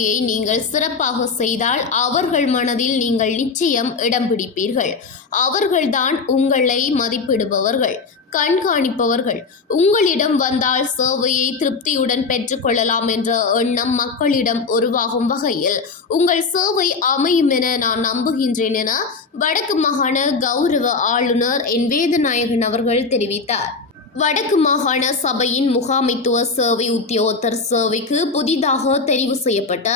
சேவையை நீங்கள் சிறப்பாக செய்தால் அவர்கள் மனதில் நீங்கள் நிச்சயம் இடம் பிடிப்பீர்கள். அவர்கள்தான் உங்களை மதிப்பிடுபவர்கள், கண்காணிப்பவர்கள். உங்களிடம் வந்தால் சேவையை திருப்தியுடன் பெற்றுக்கொள்ளலாம் என்ற எண்ணம் மக்களிடம் உருவாகும் வகையில் உங்கள் சேவை அமையும் என நான் நம்புகின்றேன் என வடக்கு மாகாண கௌரவ ஆளுநர் என் வேதநாயகன் அவர்கள் தெரிவித்தார். வடக்கு மாகாண சபையின் முகாமைத்துவ சேவை உத்தியோகத்தர் சேவைக்கு புதிதாக தெரிவு செய்யப்பட்ட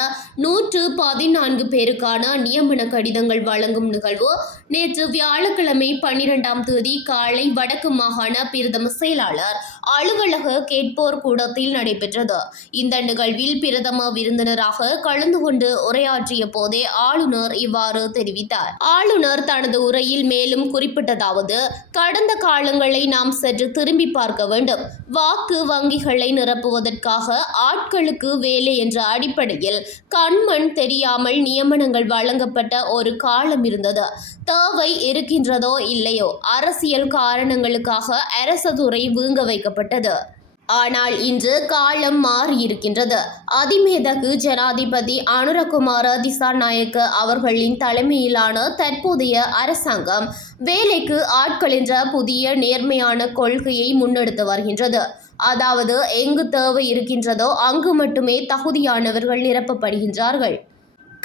114 பேருக்கான நியமன கடிதங்கள் வழங்கும் நிகழ்வு நேற்று வியாழக்கிழமை 12ஆம் தேதி காலை வடக்கு மாகாண பிரதம செயலாளர் அலுவலக கேட்போர் கூடத்தில் நடைபெற்றது. இந்த நிகழ்வில் பிரதம விருந்தினராக கலந்து கொண்டு உரையாற்றிய போதே ஆளுநர் இவ்வாறு தெரிவித்தார். ஆளுநர் தனது உரையில் மேலும் குறிப்பிட்டதாவது, கடந்த காலங்களை நாம் சற்று திரும்பி பார்க்க வேண்டும். வாக்கு வங்கிகளை நிரப்புவதற்காக ஆட்களுக்கு வேலை என்ற அடிப்படையில் கண்மண் தெரியாமல் நியமனங்கள் வழங்கப்பட்ட ஒரு காலம் இருந்தது. தேவை இருக்கின்றதோ இல்லையோ, அரசியல் காரணங்களுக்காக அரசு துறை வீங்க வைக்கப்பட்டது. ஆனால் இன்று காலம் மாறியிருக்கின்றது. அதிமேதகு ஜனாதிபதி அனுரகுமார திசாநாயக்க அவர்களின் தலைமையிலான தற்போதைய அரசாங்கம் வேலைக்கு ஆட்கள் என்ற புதிய நேர்மையான கொள்கையை முன்னெடுத்து வருகின்றது. அதாவது, எங்கு தேவை இருக்கின்றதோ அங்கு மட்டுமே தகுதியானவர்கள் நிரப்பப்படுகின்றார்கள்.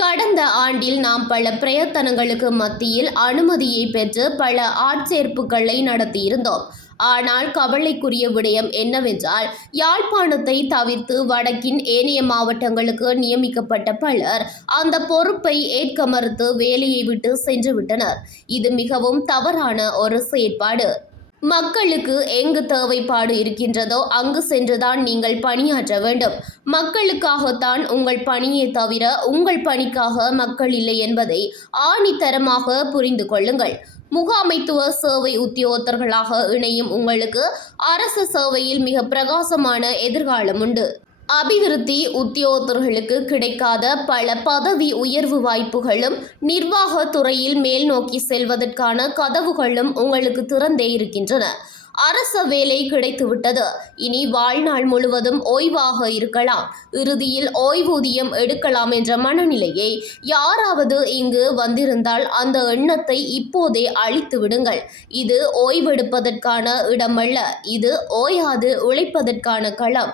கடந்த ஆண்டில் நாம் பல பிரயத்தனங்களுக்கு மத்தியில் அனுமதியை பெற்று பல ஆட்சேர்ப்புகளை நடத்தியிருந்தோம். ஆனால் கவலைக்குரிய விடயம் என்னவென்றால், யாழ்ப்பாணத்தை தவிர்த்து வடக்கின் ஏனைய மாவட்டங்களுக்கு நியமிக்கப்பட்ட பலர் அந்த பொறுப்பை ஏற்க மறுத்து வேலையை விட்டு சென்றுவிட்டனர். இது மிகவும் தவறான ஒரு செயற்பாடு. மக்களுக்கு எங்கு தேவைப்பாடு இருக்கின்றதோ அங்கு சென்றுதான் நீங்கள் பணியாற்ற வேண்டும். மக்களுக்காகத்தான் உங்கள் பணியே தவிர உங்கள் பணிக்காக மக்கள் இல்லை என்பதை ஆணித்தரமாக புரிந்து கொள்ளுங்கள். முகாமைத்துவ சேவை உத்தியோகத்தர்களாக இணையும் உங்களுக்கு அரசு சேவையில் மிக பிரகாசமான எதிர்காலம் உண்டு. அபிவிருத்தி உத்தியோகத்தர்களுக்கு கிடைக்காத பல பதவி உயர்வு வாய்ப்புகளும் நிர்வாக துறையில் மேல் நோக்கி செல்வதற்கான கதவுகளும் உங்களுக்கு திறந்தே இருக்கின்றன. அரச வேலை கிடைத்துவிட்டது. இனி வாழ்நாள் முழுவதும் ஓய்வாக இருக்கலாம், இறுதியில் ஓய்வூதியம் எடுக்கலாம் என்ற மனநிலையை யாராவது இங்கு வந்திருந்தால் அந்த எண்ணத்தை இப்போதே அழித்து விடுங்கள். இது ஓய்வெடுப்பதற்கான இடமல்ல, இது ஓயாது உழைப்பதற்கான களம்.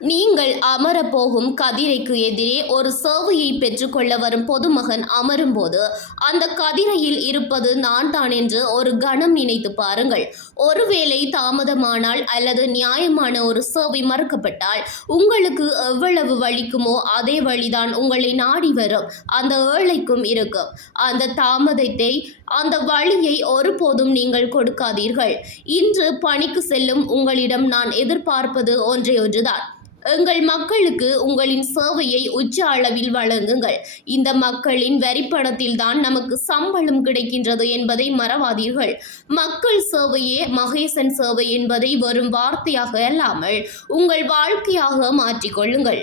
நீங்கள் அமரப்போகும் கதிரைக்கு எதிரே ஒரு சேவையை பெற்றுக்கொள்ள வரும் பொதுமகன் அமரும் போது அந்த கதிரையில் இருப்பது நான் தான் என்று ஒரு கணம் நினைத்து பாருங்கள். ஒருவேளை தாமதமானால் அல்லது நியாயமான ஒரு சேவை மறுக்கப்பட்டால் உங்களுக்கு எவ்வளவு வலிக்குமோ அதே வழிதான் உங்களை நாடி வரும் அந்த ஏழைக்கும் இருக்கும். அந்த தாமதத்தை, அந்த வழியை ஒருபோதும் நீங்கள் கொடுக்காதீர்கள். இன்று பணிக்கு செல்லும் உங்களிடம் நான் எதிர்பார்ப்பது ஒன்றுதான். எங்கள் மக்களுக்கு உங்களின் சேவையை உச்ச அளவில் வழங்குங்கள். இந்த மக்களின் வரிப்பணத்தில்தான் நமக்கு சம்பளம் கிடைக்கின்றது என்பதை மறவாதீர்கள். மக்கள் சேவையே மகேசன் சேவை என்பதை வெறும் வார்த்தையாக அல்லாமல் உங்கள் வாழ்க்கையாக மாற்றிக்கொள்ளுங்கள்.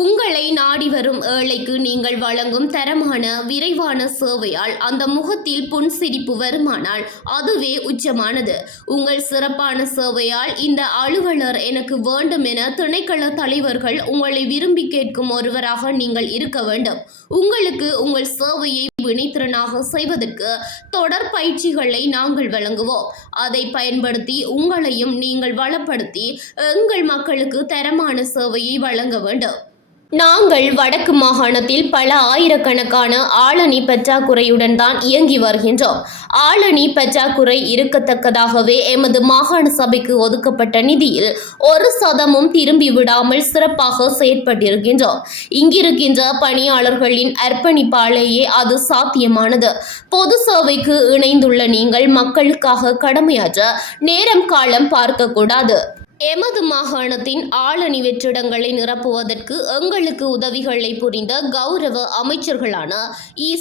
உங்களை நாடி வரும் ஏழைக்கு நீங்கள் வழங்கும் தரமான விரைவான சேவையால் அந்த முகத்தில் புன்சிரிப்பு வருமானால் அதுவே உச்சமானது. உங்கள் சிறப்பான சேவையால் இந்த அலுவலர் எனக்கு வேண்டும் என திணைக்கள தலைவர்கள் உங்களை விரும்பி கேட்கும் ஒருவராக நீங்கள் இருக்க வேண்டும். உங்களுக்கு உங்கள் சேவையை வினைத்திறனாக செய்வதற்கு தொடர் பயிற்சிகளை நாங்கள் வழங்குவோம். அதை பயன்படுத்தி உங்களையும் நீங்கள் வளப்படுத்தி எங்கள் மக்களுக்கு தரமான சேவையை வழங்க வேண்டும். நாங்கள் வடக்கு மாகாணத்தில் பல ஆயிரக்கணக்கான ஆளணி பற்றாக்குறையுடன் தான் இயங்கி வருகின்றோம். ஆளணி பற்றாக்குறை இருக்கத்தக்கதாகவே எமது மாகாண சபைக்கு ஒதுக்கப்பட்ட நிதியில் 1% திரும்பி விடாமல் சிறப்பாக செயற்பட்டிருக்கின்றோம். இங்கிருக்கின்ற பணியாளர்களின் அர்ப்பணிப்பாலேயே அது சாத்தியமானது. பொது சேவைக்கு இணைந்துள்ள நீங்கள் மக்களுக்காக கடமையாற்ற நேரம் காலம் பார்க்கக்கூடாது. எமது மாகாணத்தின் ஆளணி வெற்றிடங்களை நிரப்புவதற்கு எங்களுக்கு உதவிகளை புரிந்த கௌரவ அமைச்சர்களான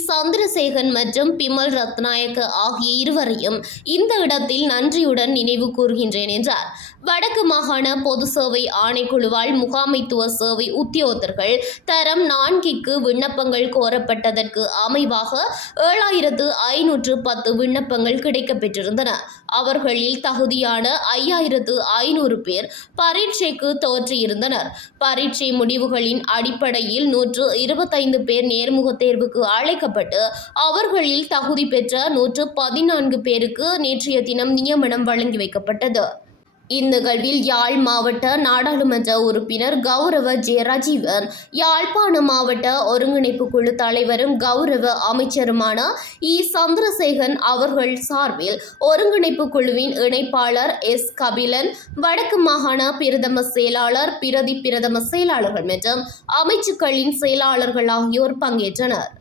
சந்திரசேகரன் மற்றும் பிமல் ரத்நாயக்க ஆகிய இருவரையும் இந்த இடத்தில் நன்றியுடன் நினைவு கூறுகின்றேன் என்றார். வடக்கு மாகாண பொது சேவை ஆணைக்குழுவால் முகாமைத்துவ சேவை உத்தியோகத்தர்கள் தரம் 4க்கு விண்ணப்பங்கள் கோரப்பட்டதற்கு அமைவாக 7510 விண்ணப்பங்கள் கிடைக்கப்பெற்றிருந்தன. அவர்களில் தகுதியான 5500 பேர் பரீட்சைக்கு தோற்றியிருந்தனர். பரீட்சை முடிவுகளின் அடிப்படையில் 125 பேர் நேர்முக தேர்வுக்கு அழைக்கப்பட்டு அவர்களில் தகுதி பெற்ற 114 பேருக்கு நேற்றைய தினம் நியமனம் வழங்கி வைக்கப்பட்டது. இந்நிகழ்வில் யாழ் மாவட்ட நாடாளுமன்ற உறுப்பினர் கௌரவ ஜெயராஜீவன், யாழ்ப்பாண மாவட்ட ஒருங்கிணைப்பு குழு தலைவரும் கௌரவ அமைச்சருமான சந்திரசேகரன் அவர்கள் சார்பில் ஒருங்கிணைப்பு குழுவின் இணைப்பாளர் கபிலன், வடக்கு மாகாண பிரதம செயலாளர், பிரதி பிரதம செயலாளர்கள் மற்றும் அமைச்சுக்களின் செயலாளர்கள் ஆகியோர் பங்கேற்றனர்.